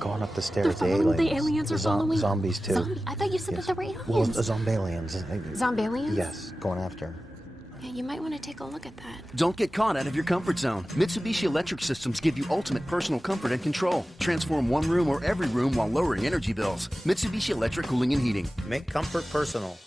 going up the They're stairs. following. The aliens are following. Zombies too. I thought you said Yes. that there were aliens. Well, zombalians. Zombalians? Yes, going after him. Yeah, you might want to take a look at that. Don't get caught out of your comfort zone. Mitsubishi Electric systems give you ultimate personal comfort and control. Transform one room or every room while lowering energy bills. Mitsubishi Electric Cooling and Heating. Make comfort personal.